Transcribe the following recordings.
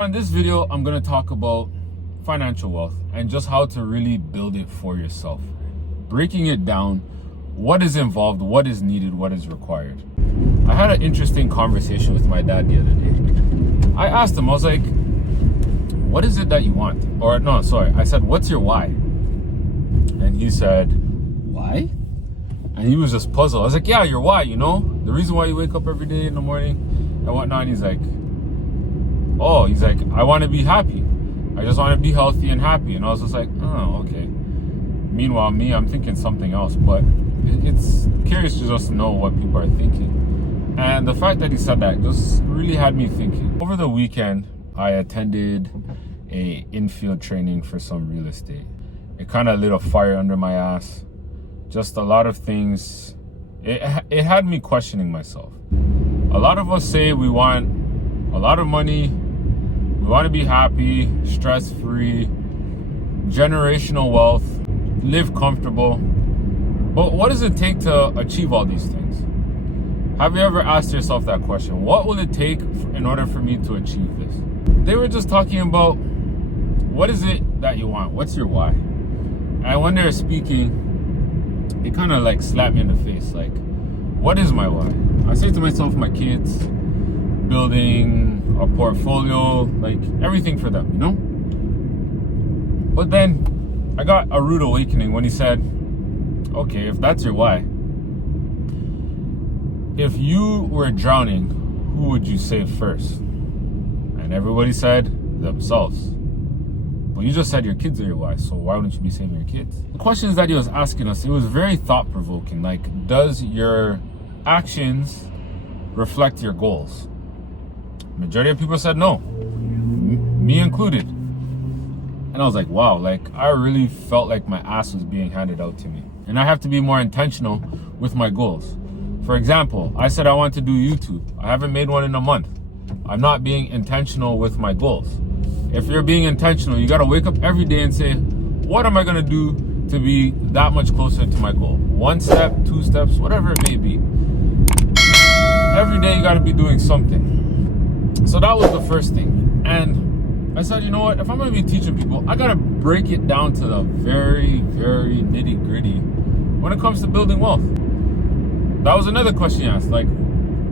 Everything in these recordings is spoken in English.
In this video, I'm going to talk about financial wealth and just how to really build it for yourself. Breaking it down, what is involved, what is needed, what is required. I had an interesting conversation with my dad the other day. I asked him, I was like, what is it that you want? Or no, sorry, I said, what's your why? And he said, why? And he was just puzzled. I was like, yeah, your why, you know? The reason why you wake up every day in the morning and whatnot. And he's like, I want to be happy. I just want to be healthy and happy. And I was just like, oh, okay. Meanwhile, me, I'm thinking something else. But it's curious to just know what people are thinking. And the fact that he said that just really had me thinking. Over the weekend, I attended a infield training for some real estate. It kind of lit a fire under my ass. Just a lot of things. It had me questioning myself. A lot of us say we want a lot of money, we want to be happy, stress-free, generational wealth, live comfortable. But what does it take to achieve all these things? Have you ever asked yourself that question? What will it take in order for me to achieve this? They were just talking about, what is it that you want? What's your why? And when they're speaking, it kind of like slapped me in the face. Like, what is my why? I say to myself, my kids, building a portfolio, like everything for them, you know? But then I got a rude awakening when he said, okay, if that's your why, if you were drowning, who would you save first? And everybody said themselves. But you just said your kids are your why, so why wouldn't you be saving your kids? The questions that he was asking us, it was very thought-provoking. Like, does your actions reflect your goals? Majority of people said no, me included. And I was like, wow, like I really felt like my ass was being handed out to me. And I have to be more intentional with my goals. For example, I said I want to do YouTube. I haven't made one in a month. I'm not being intentional with my goals. If you're being intentional, you got to wake up every day and say, what am I going to do to be that much closer to my goal? 1 step, 2 steps, whatever it may be. Every day you got to be doing something. So that was the first thing. And I said, you know what? If I'm going to be teaching people, I got to break it down to the very, very nitty gritty when it comes to building wealth. That was another question you asked. Like,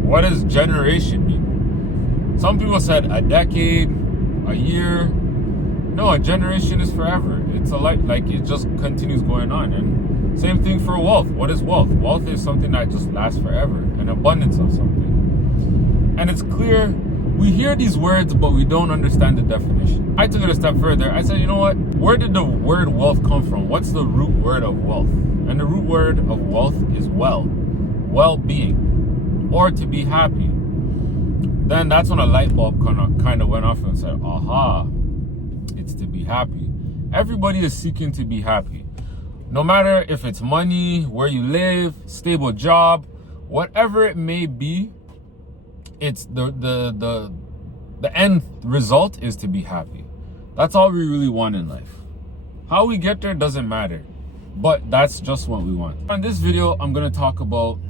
what does generation mean? Some people said a decade, a year. No, a generation is forever. It's a life, like it just continues going on. And same thing for wealth. What is wealth? Wealth is something that just lasts forever, an abundance of something. And it's clear we hear these words, but we don't understand the definition. I took it a step further. I said, you know what? Where did the word wealth come from? What's the root word of wealth? And the root word of wealth is well-being, or to be happy. Then that's when a light bulb kind of went off and said, aha, it's to be happy. Everybody is seeking to be happy. No matter if it's money, where you live, stable job, whatever it may be, it's the end result is to be happy. That's all we really want in life. How we get there doesn't matter, but that's just what we want. In this video, I'm going to talk about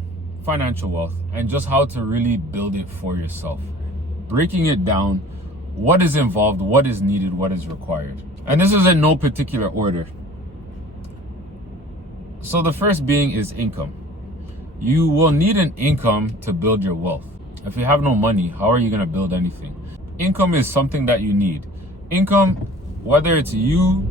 financial wealth and just how to really build it for yourself. Breaking it down, what is involved, what is needed, what is required. And this is in no particular order. So the first being is income. You will need an income to build your wealth. If you have no money, how are you going to build anything? Income is something that you need. Income, whether it's you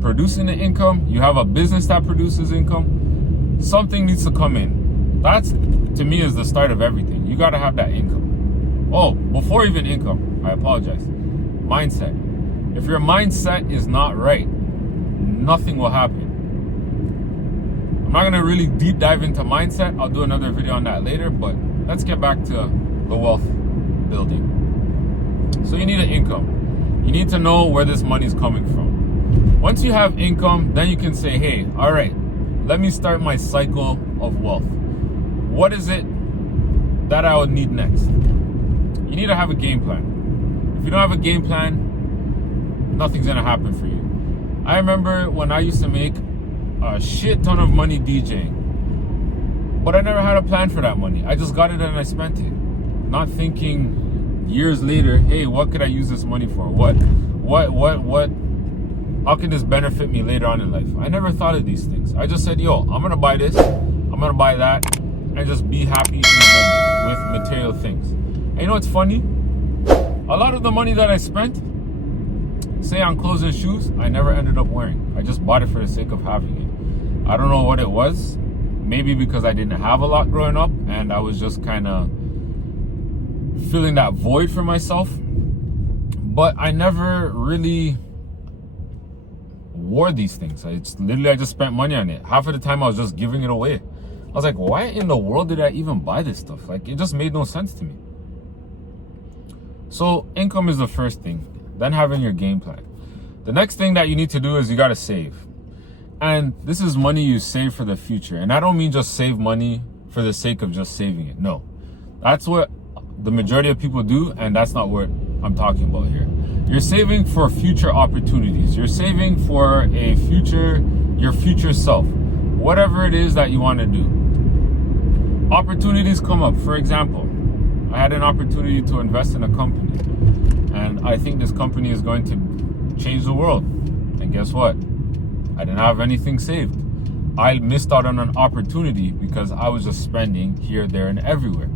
producing the income, you have a business that produces income, something needs to come in. That's, to me, is the start of everything. You got to have that income. Oh, before even income, I apologize. Mindset. If your mindset is not right, nothing will happen. I'm not going to really deep dive into mindset. I'll do another video on that later, but let's get back to the wealth building. So you need an income. You need to know where this money is coming from. Once you have income, then you can say, hey, all right, let me start my cycle of wealth. What is it that I would need next? You need to have a game plan. If you don't have a game plan, nothing's going to happen for you. I remember when I used to make a shit ton of money DJing, but I never had a plan for that money. I just got it and I spent it, not thinking years later, hey, what could I use this money for? What, how can this benefit me later on in life? I never thought of these things. I just said, yo, I'm gonna buy this, I'm gonna buy that, and just be happy in the moment with material things. And you know what's funny? A lot of the money that I spent, say on clothes and shoes, I never ended up wearing. I just bought it for the sake of having it. I don't know what it was. Maybe because I didn't have a lot growing up and I was just kind of filling that void for myself. But I never really wore these things. It's literally, I just spent money on it. Half of the time I was just giving it away. I was like, why in the world did I even buy this stuff? Like, it just made no sense to me. So income is the first thing. Then having your game plan. The next thing that you need to do is you got to save. And this is money you save for the future. And I don't mean just save money for the sake of just saving it. No. That's what the majority of people do, and that's not what I'm talking about here. You're saving for future opportunities. You're saving for your future self. Whatever it is that you want to do. Opportunities come up. For example, I had an opportunity to invest in a company. And I think this company is going to change the world. And guess what? I didn't have anything saved. I missed out on an opportunity because I was just spending here, there, and everywhere.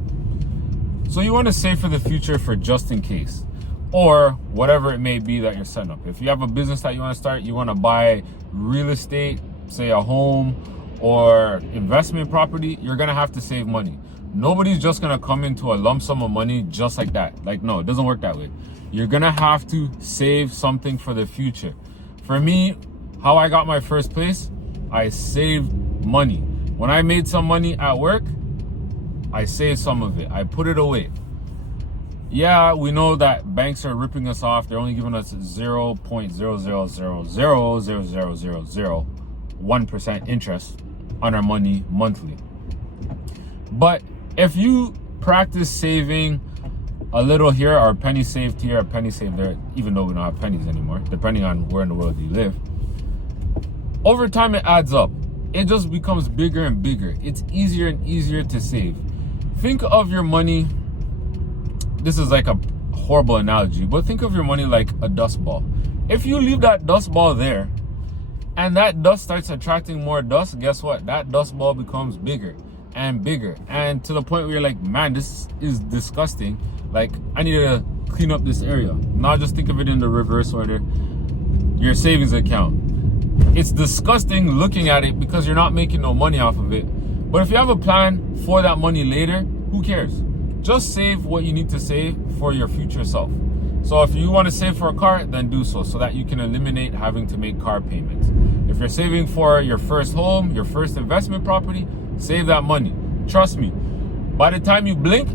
So you want to save for the future for just in case. Or whatever it may be that you're setting up. If you have a business that you want to start, you want to buy real estate, say a home or investment property, you're going to have to save money. Nobody's just going to come into a lump sum of money just like that. Like, no, it doesn't work that way. You're going to have to save something for the future. For me, how I got my first place, I saved money. When I made some money at work, I saved some of it. I put it away. Yeah, we know that banks are ripping us off. They're only giving us 0.0000001% interest on our money monthly. But if you practice saving a little here, or a penny saved here, a penny saved there, even though we don't have pennies anymore, depending on where in the world you live, over time it adds up. It just becomes bigger and bigger. It's easier and easier to save. Think of your money, this is like a horrible analogy, but think of your money like a dust ball. If you leave that dust ball there and that dust starts attracting more dust, guess what? That dust ball becomes bigger and bigger, and to the point where you're like, man, this is disgusting. Like, I need to clean up this area. Now just think of it in the reverse order. Your savings account. It's disgusting looking at it because you're not making no money off of it. But if you have a plan for that money later, who cares? Just save what you need to save for your future self. So if you want to save for a car, then do so that you can eliminate having to make car payments. If you're saving for your first home, your first investment property, save that money. Trust me, by the time you blink,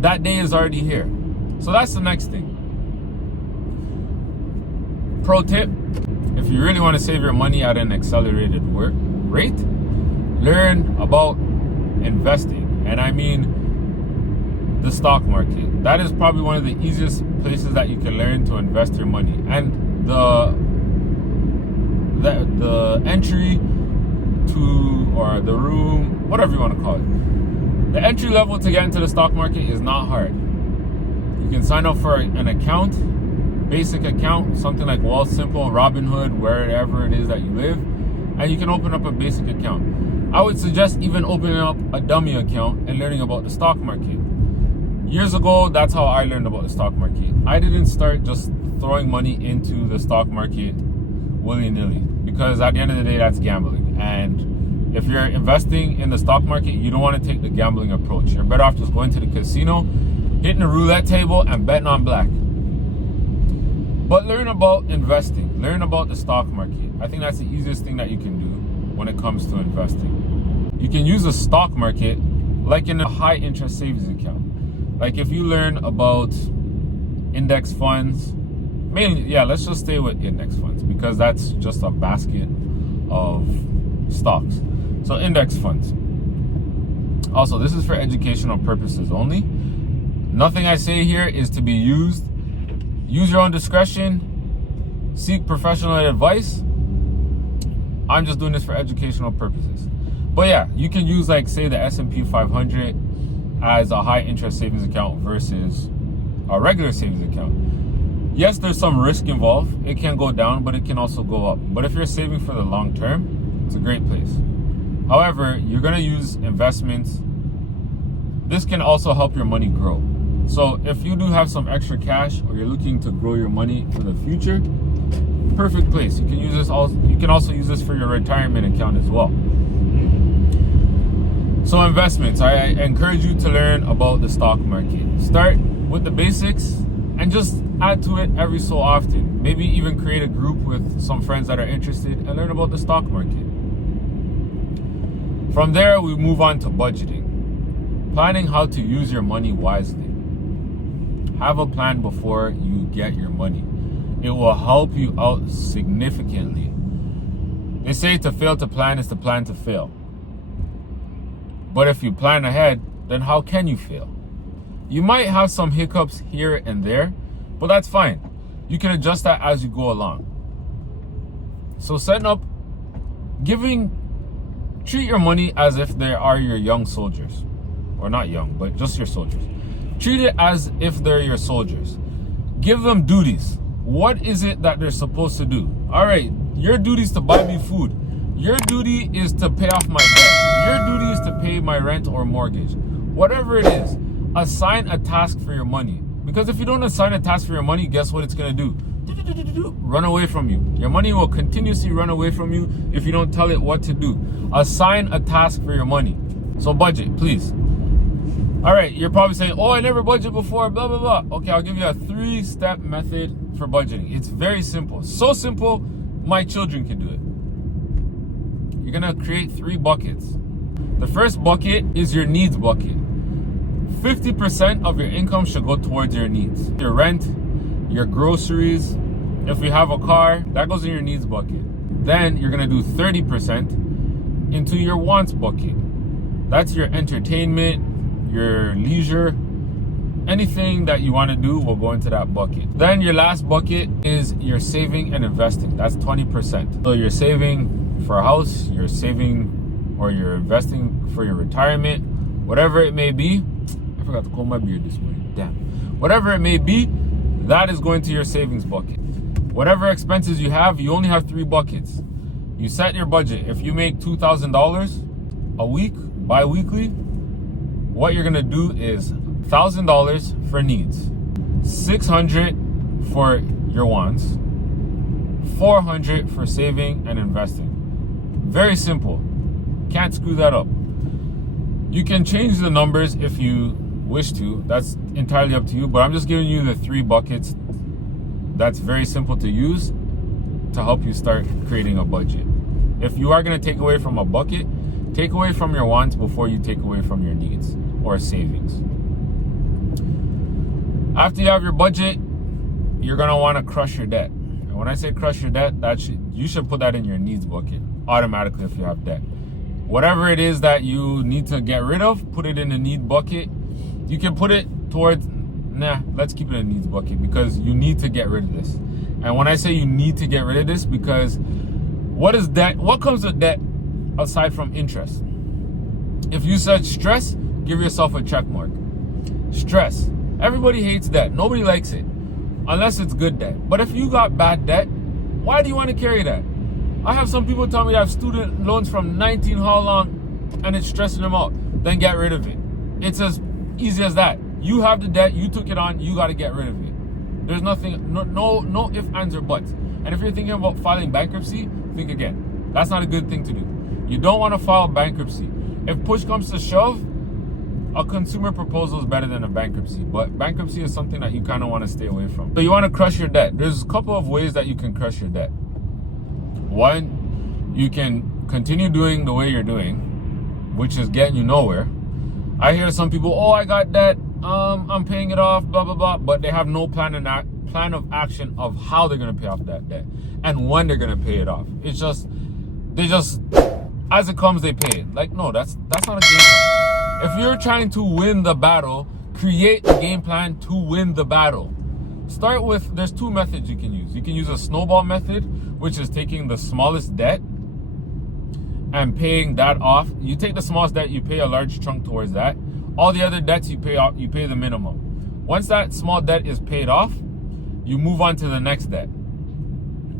that day is already here. So that's the next thing. Pro tip, if you really want to save your money at an accelerated rate, learn about investing. And I mean the stock market. That is probably one of the easiest places that you can learn to invest your money. And the entry to, or the room, whatever you want to call it, the entry level to get into the stock market is not hard. You can sign up for an account, basic account, something like Wealthsimple, Robinhood, wherever it is that you live, and you can open up a basic account. I would suggest even opening up a dummy account and learning about the stock market. Years ago, that's how I learned about the stock market. I didn't start just throwing money into the stock market willy-nilly, because at the end of the day, that's gambling. And if you're investing in the stock market, you don't want to take the gambling approach. You're better off just going to the casino, hitting the roulette table, and betting on black. But learn about investing. Learn about the stock market. I think that's the easiest thing that you can do when it comes to investing. You can use the stock market like in a high interest savings account. Like if you learn about index funds, mainly, yeah, let's just stay with index funds because that's just a basket of stocks. So index funds. Also, this is for educational purposes only. Nothing I say here is to be used. Use your own discretion. Seek professional advice. I'm just doing this for educational purposes. But yeah, you can use like say the S&P 500 as a high interest savings account versus a regular savings account. Yes, there's some risk involved. It can go down, but it can also go up. But if you're saving for the long term, it's a great place. However, you're going to use investments. This can also help your money grow. So if you do have some extra cash or you're looking to grow your money for the future, perfect place. You can use this also. You can also use this for your retirement account as well. So investments, I encourage you to learn about the stock market. Start with the basics and just add to it every so often. Maybe even create a group with some friends that are interested and learn about the stock market. From there, we move on to budgeting. Planning how to use your money wisely. Have a plan before you get your money. It will help you out significantly. They say to fail to plan is to plan to fail. But if you plan ahead, then how can you fail? You might have some hiccups here and there, but that's fine. You can adjust that as you go along. So setting up, treat your money as if they are your young soldiers. Or not young, but just your soldiers. Treat it as if they're your soldiers. Give them duties. What is it that they're supposed to do? All right, your duty is to buy me food. Your duty is to pay off my debt. Your duty is to pay my rent or mortgage. Whatever it is, assign a task for your money. Because if you don't assign a task for your money, guess what it's going to do? Run away from you. Your money will continuously run away from you if you don't tell it what to do. Assign a task for your money. So budget, please. All right, you're probably saying, oh, I never budgeted before, blah, blah, blah. Okay, I'll give you a 3-step method for budgeting. It's very simple. So simple, my children can do it. You're going to create 3 buckets. The first bucket is your needs bucket. 50% of your income should go towards your needs. Your rent, your groceries. If you have a car, that goes in your needs bucket. Then you're going to do 30% into your wants bucket. That's your entertainment, your leisure, anything that you want to do will go into that bucket. Then your last bucket is your saving and investing. That's 20%. So you're saving for a house, you're saving or you're investing for your retirement, whatever it may be. I forgot to comb my beard this morning. Damn. Whatever it may be, that is going to your savings bucket. Whatever expenses you have, you only have 3 buckets. You set your budget. If you make $2,000 a week, bi-weekly, what you're gonna do is $1,000 for needs, $600 for your wants, $400 for saving and investing. Very simple. Can't screw that up. You can change the numbers if you wish to. That's entirely up to you, but I'm just giving you the 3 buckets. That's very simple to use to help you start creating a budget. If you are going to take away from a bucket, take away from your wants before you take away from your needs or savings. After you have your budget, you're going to want to crush your debt. And when I say crush your debt, you should put that in your needs bucket automatically if you have debt. Whatever it is that you need to get rid of, put it in the need bucket. You can put it towards, let's keep it in the needs bucket because you need to get rid of this. And when I say you need to get rid of this, because what is debt? What comes with debt aside from interest? If you said stress, give yourself a check mark. Stress. Everybody hates debt. Nobody likes it unless it's good debt. But if you got bad debt, why do you want to carry that? I have some people tell me they have student loans from 19 how long and it's stressing them out. Then get rid of it. It's as easy as that. You have the debt, you took it on, you got to get rid of it. There's nothing, no ifs, ands, or buts. And if you're thinking about filing bankruptcy, think again. That's not a good thing to do. You don't want to file bankruptcy. If push comes to shove, a consumer proposal is better than a bankruptcy. But bankruptcy is something that you kind of want to stay away from. So you want to crush your debt. There's a couple of ways that you can crush your debt. One, you can continue doing the way you're doing, which is getting you nowhere. I hear some people, oh, I got debt, I'm paying it off, blah, blah, blah, but they have no plan of action of how they're going to pay off that debt and when they're going to pay it off. It's just, as it comes, they pay it. Like, no, that's not a game plan. If you're trying to win the battle, create a game plan to win the battle. Start with, there's 2 methods you can use. You can use a snowball method, which is taking the smallest debt and paying that off. You take the smallest debt, you pay a large chunk towards that. All the other debts you pay off, you pay the minimum. Once that small debt is paid off, you move on to the next debt.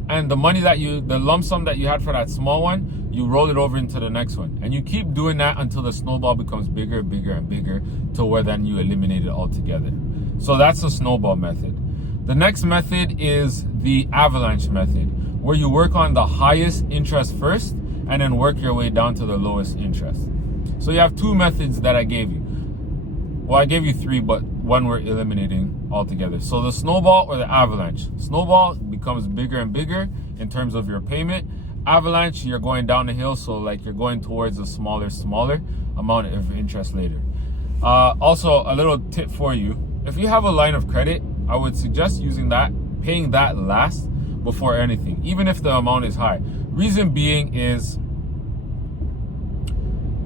And the money the lump sum that you had for that small one, you roll it over into the next one. And you keep doing that until the snowball becomes bigger, bigger, and bigger to where then you eliminate it altogether. So that's the snowball method. The next method is the avalanche method, where you work on the highest interest first and then work your way down to the lowest interest. So you have two methods that I gave you. Well, I gave you three, but one we're eliminating altogether. So the snowball or the avalanche. Snowball becomes bigger and bigger in terms of your payment. Avalanche, you're going down the hill, so like you're going towards a smaller amount of interest later. Also, a little tip for you. If you have a line of credit, I would suggest using that, paying that last before anything, even if the amount is high. Reason being is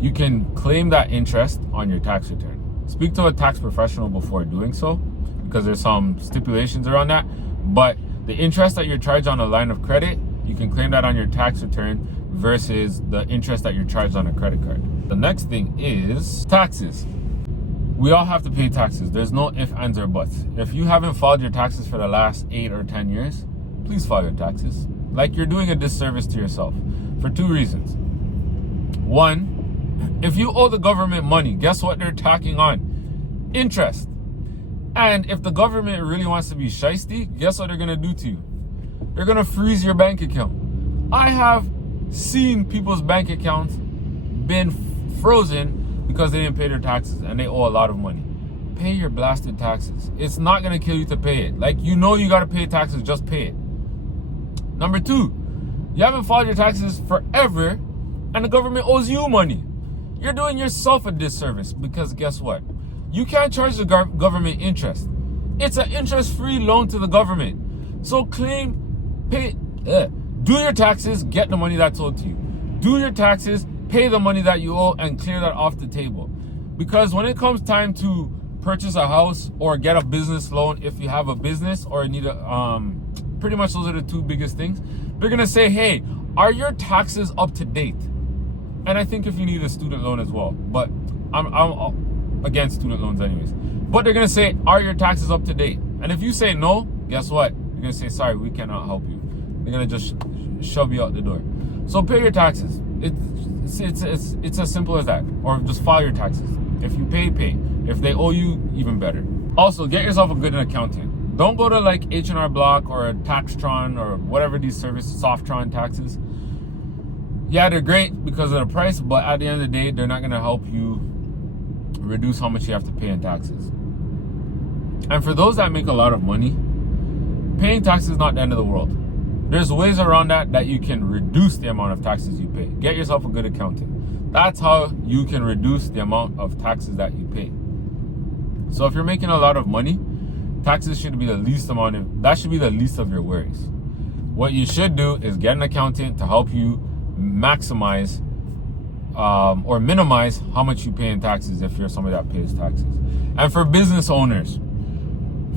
you can claim that interest on your tax return. Speak to a tax professional before doing so, because there's some stipulations around that. But the interest that you're charged on a line of credit, you can claim that on your tax return versus the interest that you're charged on a credit card. The next thing is taxes. We all have to pay taxes. There's no ifs, ands, or buts. If you haven't filed your taxes for the last 8 or 10 years, please file your taxes. Like, you're doing a disservice to yourself for two reasons. One, if you owe the government money, guess what they're tacking on? Interest. And if the government really wants to be shiesty, guess what they're going to do to you? They're going to freeze your bank account. I have seen people's bank accounts been frozen because they didn't pay their taxes and they owe a lot of money. Pay your blasted taxes. It's not going to kill you to pay it. Like, you know you got to pay taxes, just pay it. Number two, you haven't filed your taxes forever and the government owes you money. You're doing yourself a disservice, because guess what? You can't charge the government interest. It's an interest-free loan to the government. So do your taxes, get the money that's owed to you. Do your taxes, pay the money that you owe, and clear that off the table. Because when it comes time to purchase a house or get a business loan, if you have a business or need pretty much those are the two biggest things. They're gonna say, hey, are your taxes up to date? And I think if you need a student loan as well, but I'm against student loans anyways. But they're gonna say, are your taxes up to date? And if you say no, guess what? They're gonna say, sorry, we cannot help you. They're gonna just shove you out the door. So pay your taxes. It's as simple as that. Or just file your taxes. If you pay, pay. If they owe you, even better. Also, get yourself a good accountant. Don't go to like H&R Block or Taxtron or whatever these services, Softron taxes. Yeah, they're great because of the price, but at the end of the day, they're not gonna help you reduce how much you have to pay in taxes. And for those that make a lot of money, paying taxes is not the end of the world. There's ways around that you can reduce the amount of taxes you pay. Get yourself a good accountant. That's how you can reduce the amount of taxes that you pay. So if you're making a lot of money, taxes should be the least of your worries. What you should do is get an accountant to help you maximize or minimize how much you pay in taxes if you're somebody that pays taxes. And for business owners,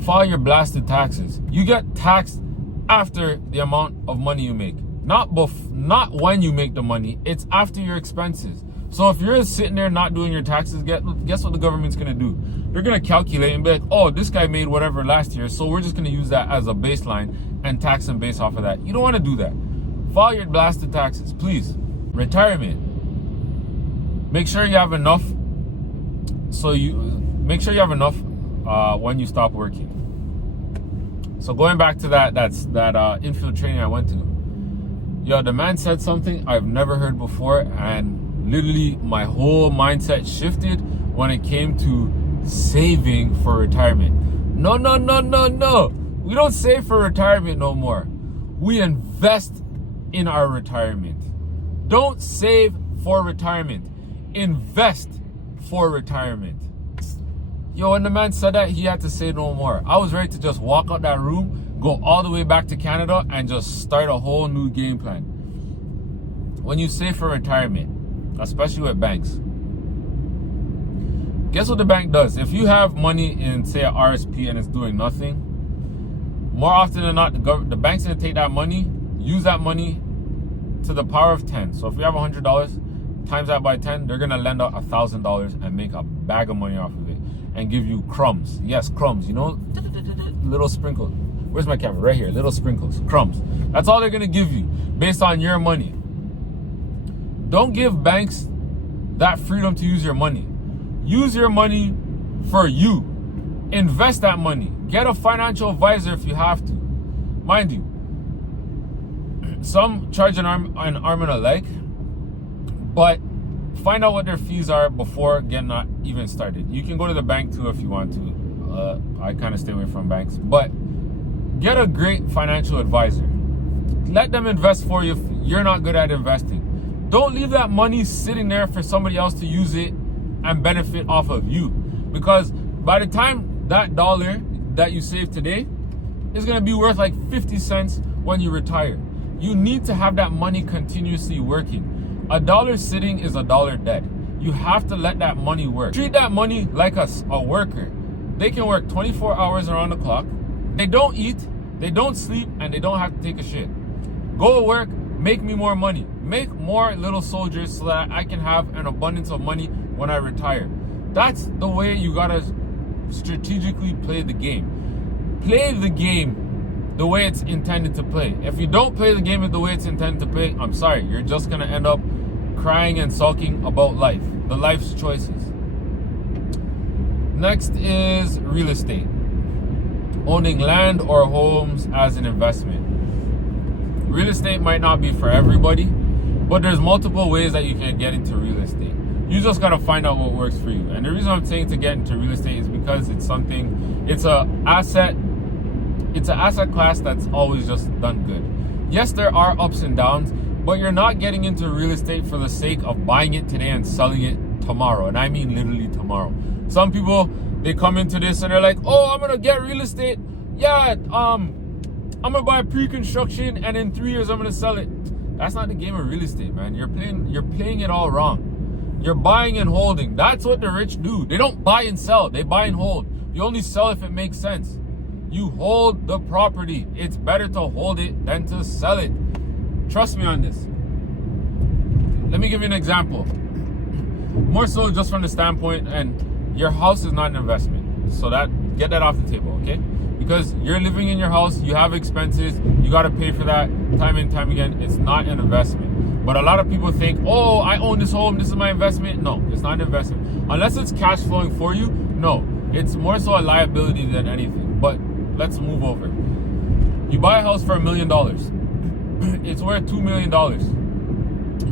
file your blasted taxes. You get taxed after the amount of money you make, not when you make the money. It's after your expenses. So if you're sitting there not doing your taxes, guess what the government's gonna do? They're gonna calculate and be like, oh, this guy made whatever last year, so we're just gonna use that as a baseline and tax him based off of that. You don't want to do that. File your blasted taxes, please. Retirement. Make sure you have enough. When you stop working. So going back to that infield training I went to, yo, the man said something I've never heard before, and literally my whole mindset shifted when it came to saving for retirement. No. We don't save for retirement no more. We invest in our retirement. Don't save for retirement. Invest for retirement. Yo, when the man said that, he had to say no more. I was ready to just walk out that room, go all the way back to Canada, and just start a whole new game plan. When you save for retirement, especially with banks, guess what the bank does? If you have money in, say, a RSP and it's doing nothing, more often than not, the bank's gonna take that money, use that money to the power of 10. So if you have $100, times that by 10, they're gonna lend out $1,000 and make a bag of money off of it. and give you crumbs. Yes, crumbs, you know, little sprinkles. Where's my camera? Right here, little sprinkles, crumbs. That's all they're gonna give you based on your money. Don't give banks that freedom to use your money. Use your money for you. Invest that money. Get a financial advisor if you have to. Mind you, some charge an arm and a leg, but find out what their fees are before getting not even started. You can go to the bank too if you want to. I kind of stay away from banks, but get a great financial advisor. Let them invest for you if you're not good at investing. Don't leave that money sitting there for somebody else to use it and benefit off of you. Because by the time that dollar that you save today is going to be worth like 50 cents when you retire. You need to have that money continuously working. A dollar sitting is a dollar dead. You have to let that money work. Treat that money like a worker. They can work 24 hours around the clock. They don't eat, they don't sleep, and they don't have to take a shit. Go to work, make me more money. Make more little soldiers so that I can have an abundance of money when I retire. That's the way you gotta strategically play the game. Play the game the way it's intended to play. If you don't play the game the way it's intended to play, I'm sorry, you're just gonna end up crying and sulking about life, the life's choices. Next is real estate. Owning land or homes as an investment. Real estate might not be for everybody, but there's multiple ways that you can get into real estate. You just gotta find out what works for you. And the reason I'm saying to get into real estate is because it's a asset class that's always just done good. Yes, there are ups and downs, but you're not getting into real estate for the sake of buying it today and selling it tomorrow. And I mean literally tomorrow. Some people, they come into this and they're like, oh, I'm gonna get real estate. Yeah, I'm gonna buy pre-construction and in 3 years I'm gonna sell it. That's not the game of real estate, man. You're playing it all wrong. You're buying and holding. That's what the rich do. They don't buy and sell. They buy and hold. You only sell if it makes sense. You hold the property. It's better to hold it than to sell it. Trust me on this. Let me give you an example. More so just from the standpoint, and your house is not an investment. So get that off the table, okay? Because you're living in your house, you have expenses, you got to pay for that time and time again. It's not an investment. But a lot of people think, oh, I own this home, this is my investment. No, it's not an investment. Unless it's cash flowing for you, no. It's more so a liability than anything. But let's move over. You buy a house for $1 million. It's worth $2 million.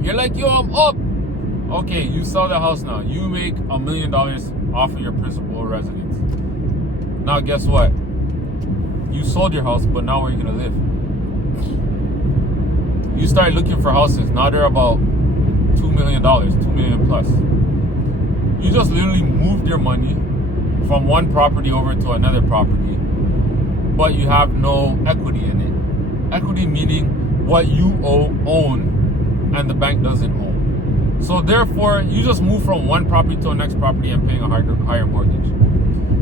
You're like, yo, I'm up. Okay, you sell the house now. You make $1 million off of your principal residence. Now guess what? You sold your house, but now where are you gonna live? You start looking for houses. Now they're about $2 million, $2 million plus. You just literally moved your money from one property over to another property, but you have no equity in it. Equity meaning what you own and the bank doesn't own. So therefore, you just move from one property to the next property and paying a higher mortgage.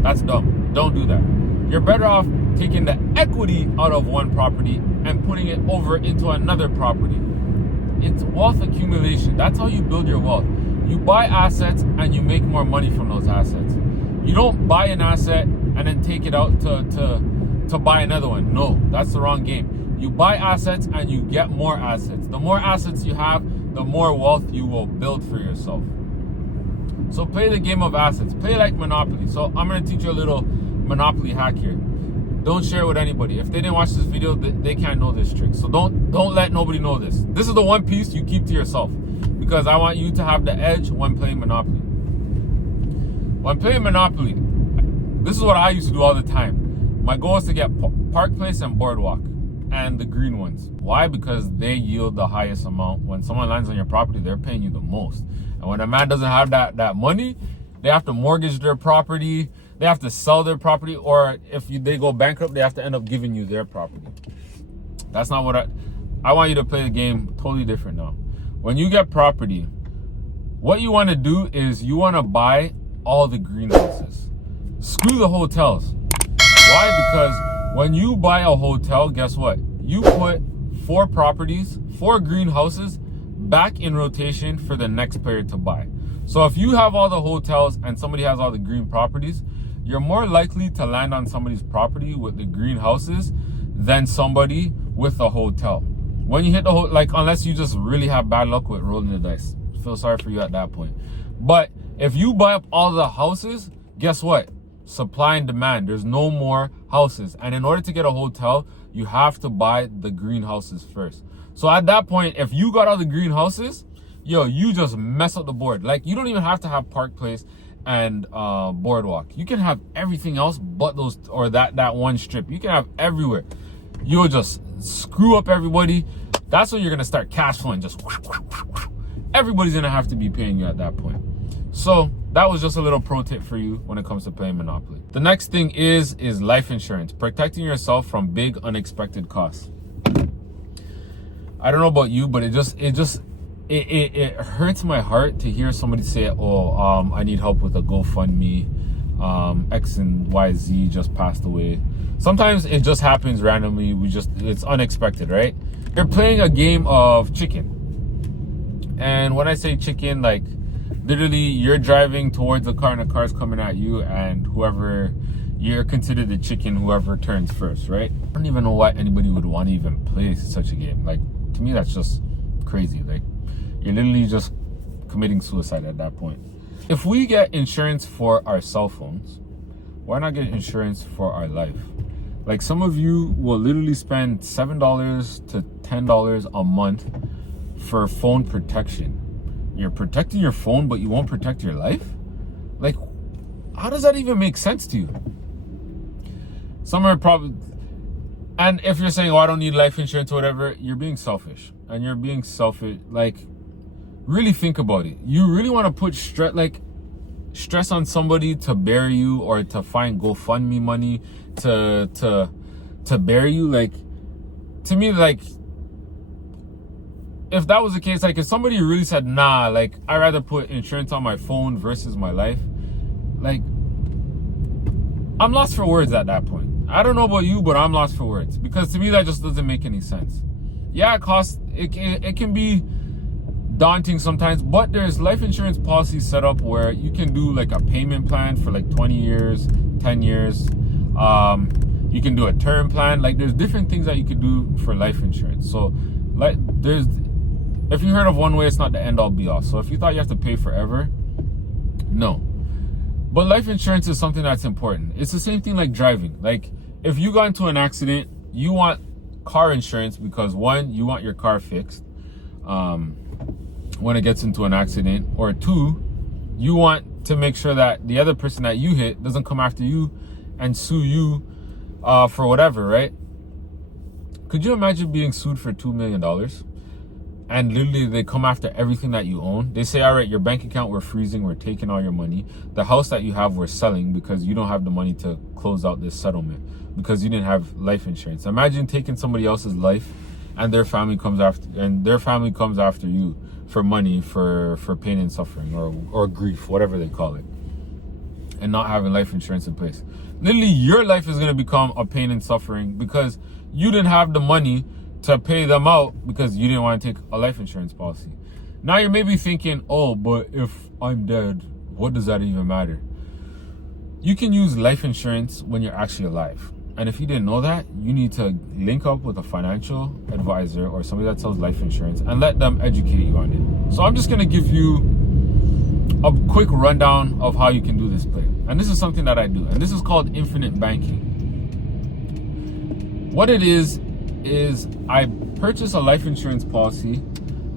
That's dumb. Don't do that. You're better off taking the equity out of one property and putting it over into another property. It's wealth accumulation. That's how you build your wealth. You buy assets and you make more money from those assets. You don't buy an asset and then take it out to buy another one. No, that's the wrong game. You buy assets and you get more assets. The more assets you have, the more wealth you will build for yourself. So play the game of assets. Play like Monopoly. So I'm going to teach you a little Monopoly hack here. Don't share with anybody. If they didn't watch this video, they can't know this trick. So don't let nobody know this. This is the one piece you keep to yourself, because I want you to have the edge when playing Monopoly. When playing Monopoly, this is what I used to do all the time. My goal is to get Park Place and Boardwalk, and the green ones. Why? Because they yield the highest amount. When someone lands on your property, they're paying you the most. And when a man doesn't have that money, they have to mortgage their property, they have to sell their property, or if they go bankrupt, they have to end up giving you their property. That's not what I want you to play the game totally different now. When you get property, what you want to do is you want to buy all the greenhouses. Screw the hotels. Why? Because when you buy a hotel, guess what? You put 4 greenhouses back in rotation for the next player to buy. So if you have all the hotels and somebody has all the green properties, you're more likely to land on somebody's property with the greenhouses than somebody with a hotel. When you hit the like, unless you just really have bad luck with rolling the dice. Feel sorry for you at that point. But if you buy up all the houses, guess what? Supply and demand. There's no more houses. And in order to get a hotel, you have to buy the greenhouses first. So at that point, if you got all the greenhouses, yo, you just mess up the board. Like, you don't even have to have Park Place and Boardwalk. You can have everything else but those, or that one strip. You can have everywhere. You'll just screw up everybody. That's when you're gonna start cash flowing. Just everybody's gonna have to be paying you at that point. So that was just a little pro tip for you when it comes to playing Monopoly. The next thing is life insurance, protecting yourself from big unexpected costs. I don't know about you, but it hurts my heart to hear somebody say, I need help with a GoFundMe. X and Y, Z just passed away. Sometimes it just happens randomly. It's unexpected, right? You're playing a game of chicken. And when I say chicken, like, literally you're driving towards a car and a car's coming at you, and you're considered the chicken, whoever turns first, right? I don't even know why anybody would want to even play such a game. Like, to me, that's just crazy. Like, you're literally just committing suicide at that point. If we get insurance for our cell phones, why not get insurance for our life? Like, some of you will literally spend $7 to $10 a month for phone protection. You're protecting your phone, but you won't protect your life? Like, how does that even make sense to you? Some are probably... And if you're saying, I don't need life insurance or whatever, you're being selfish. And you're being selfish. Like, really think about it. You really want to put stress on somebody to bury you, or to find GoFundMe money to bury you? Like, to me, like, if that was the case, like, if somebody really said, nah, like, I'd rather put insurance on my phone versus my life, like, I'm lost for words at that point. I don't know about you, but I'm lost for words, because to me that just doesn't make any sense. Yeah, it can be daunting sometimes, but there's life insurance policies set up where you can do like a payment plan for like 20 years, 10 years. You can do a term plan. Like, there's different things that you could do for life insurance. So, like, if you heard of one way, it's not the end all be all. So if you thought you have to pay forever, no. But life insurance is something that's important. It's the same thing like driving. Like, if you got into an accident, you want car insurance because, one, you want your car fixed when it gets into an accident, or two, you want to make sure that the other person that you hit doesn't come after you and sue you for whatever, right? Could you imagine being sued for $2 million? And literally they come after everything that you own. They say, all right, your bank account, we're freezing, we're taking all your money. The house that you have, we're selling because you don't have the money to close out this settlement because you didn't have life insurance. Imagine taking somebody else's life and their family comes after you for money, for pain and suffering, or grief, whatever they call it, and not having life insurance in place. Literally, your life is going to become a pain and suffering because you didn't have the money to pay them out because you didn't want to take a life insurance policy. Now you're maybe thinking, but if I'm dead, what does that even matter? You can use life insurance when you're actually alive. And if you didn't know that, you need to link up with a financial advisor or somebody that sells life insurance and let them educate you on it. So I'm just going to give you a quick rundown of how you can do this play. And this is something that I do. And this is called infinite banking. What it is I purchase a life insurance policy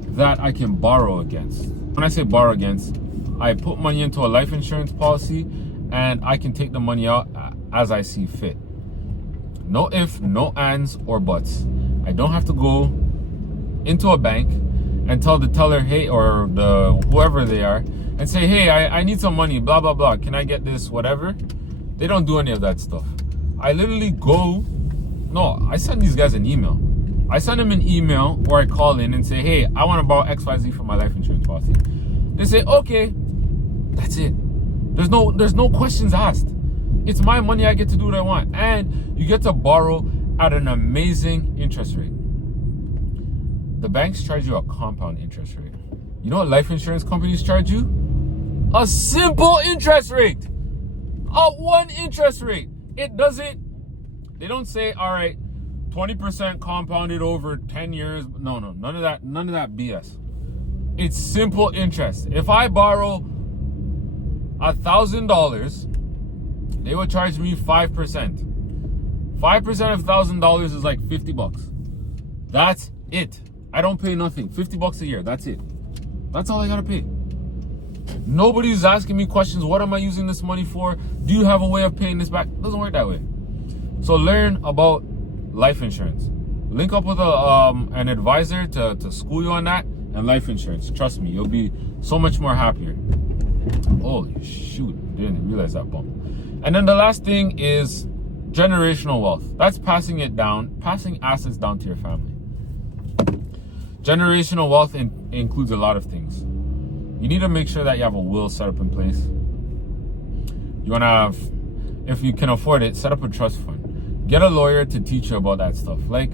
that I can borrow against. When I say borrow against, I put money into a life insurance policy and I can take the money out as I see fit. No ifs, no ands, or buts. I don't have to go into a bank and tell the teller, hey, or whoever they are, and say, hey, I need some money, blah, blah, blah. Can I get this, whatever? They don't do any of that stuff. I literally I send these guys an email. I send them an email, or I call in and say, hey, I want to borrow XYZ for my life insurance policy. They say, okay, that's it. There's no questions asked. It's my money, I get to do what I want. And you get to borrow at an amazing interest rate. The banks charge you a compound interest rate. You know what life insurance companies charge you? A simple interest rate. one interest rate. It doesn't, they don't say, all right, 20% compounded over 10 years. No, none of that BS. It's simple interest. If I borrow $1,000, they will charge me 5%. 5% of $1,000 is like $50. That's it. I don't pay nothing. $50 a year. That's it. That's all I gotta pay. Nobody's asking me questions. What am I using this money for? Do you have a way of paying this back? It doesn't work that way. So learn about life insurance. Link up with an advisor to school you on that and life insurance. Trust me, you'll be so much more happier. Holy shoot, didn't realize that bump. And then the last thing is generational wealth. That's passing assets down to your family. Generational wealth includes a lot of things. You need to make sure that you have a will set up in place. You want to have, if you can afford it, set up a trust fund. Get a lawyer to teach you about that stuff. Like,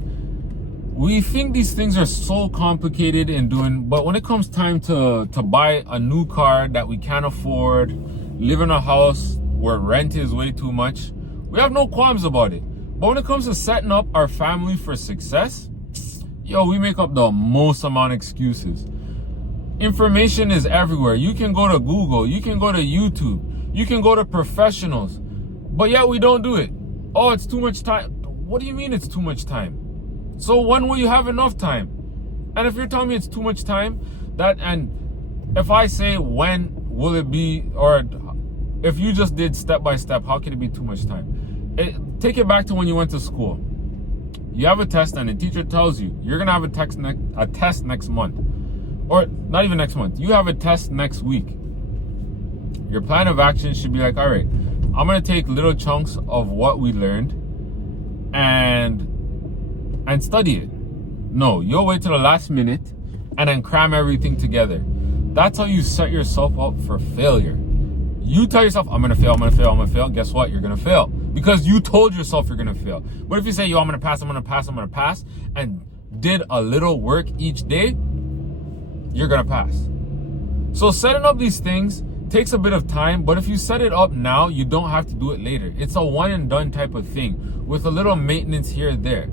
we think these things are so complicated in doing, but when it comes time to buy a new car that we can't afford, live in a house where rent is way too much, we have no qualms about it. But when it comes to setting up our family for success, we make up the most amount of excuses. Information is everywhere. You can go to Google, you can go to YouTube, you can go to professionals, but yet we don't do it. Oh, it's too much time. What do you mean it's too much time? So when will you have enough time? And if you're telling me it's too much time, and if I say when will it be, or if you just did step by step, how can it be too much time? Take it back to when you went to school. You have a test and the teacher tells you you're gonna have a test next month, or not even next month. You have a test next week. Your plan of action should be like, all right, I'm gonna take little chunks of what we learned and study it. No, you'll wait till the last minute and then cram everything together. That's how you set yourself up for failure. You tell yourself, I'm gonna fail. Guess what? You're gonna fail because you told yourself you're gonna fail. But if you say, I'm gonna pass, and did a little work each day, you're gonna pass. So setting up these things takes a bit of time, but if you set it up now, you don't have to do it later. It's a one and done type of thing with a little maintenance here and there.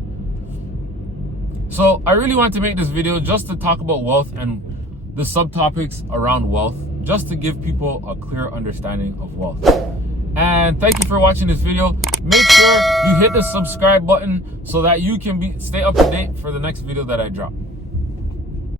So I really want to make this video just to talk about wealth and the subtopics around wealth, just to give people a clear understanding of wealth. And thank you for watching this video. Make sure you hit the subscribe button so that you can stay up to date for the next video that I drop.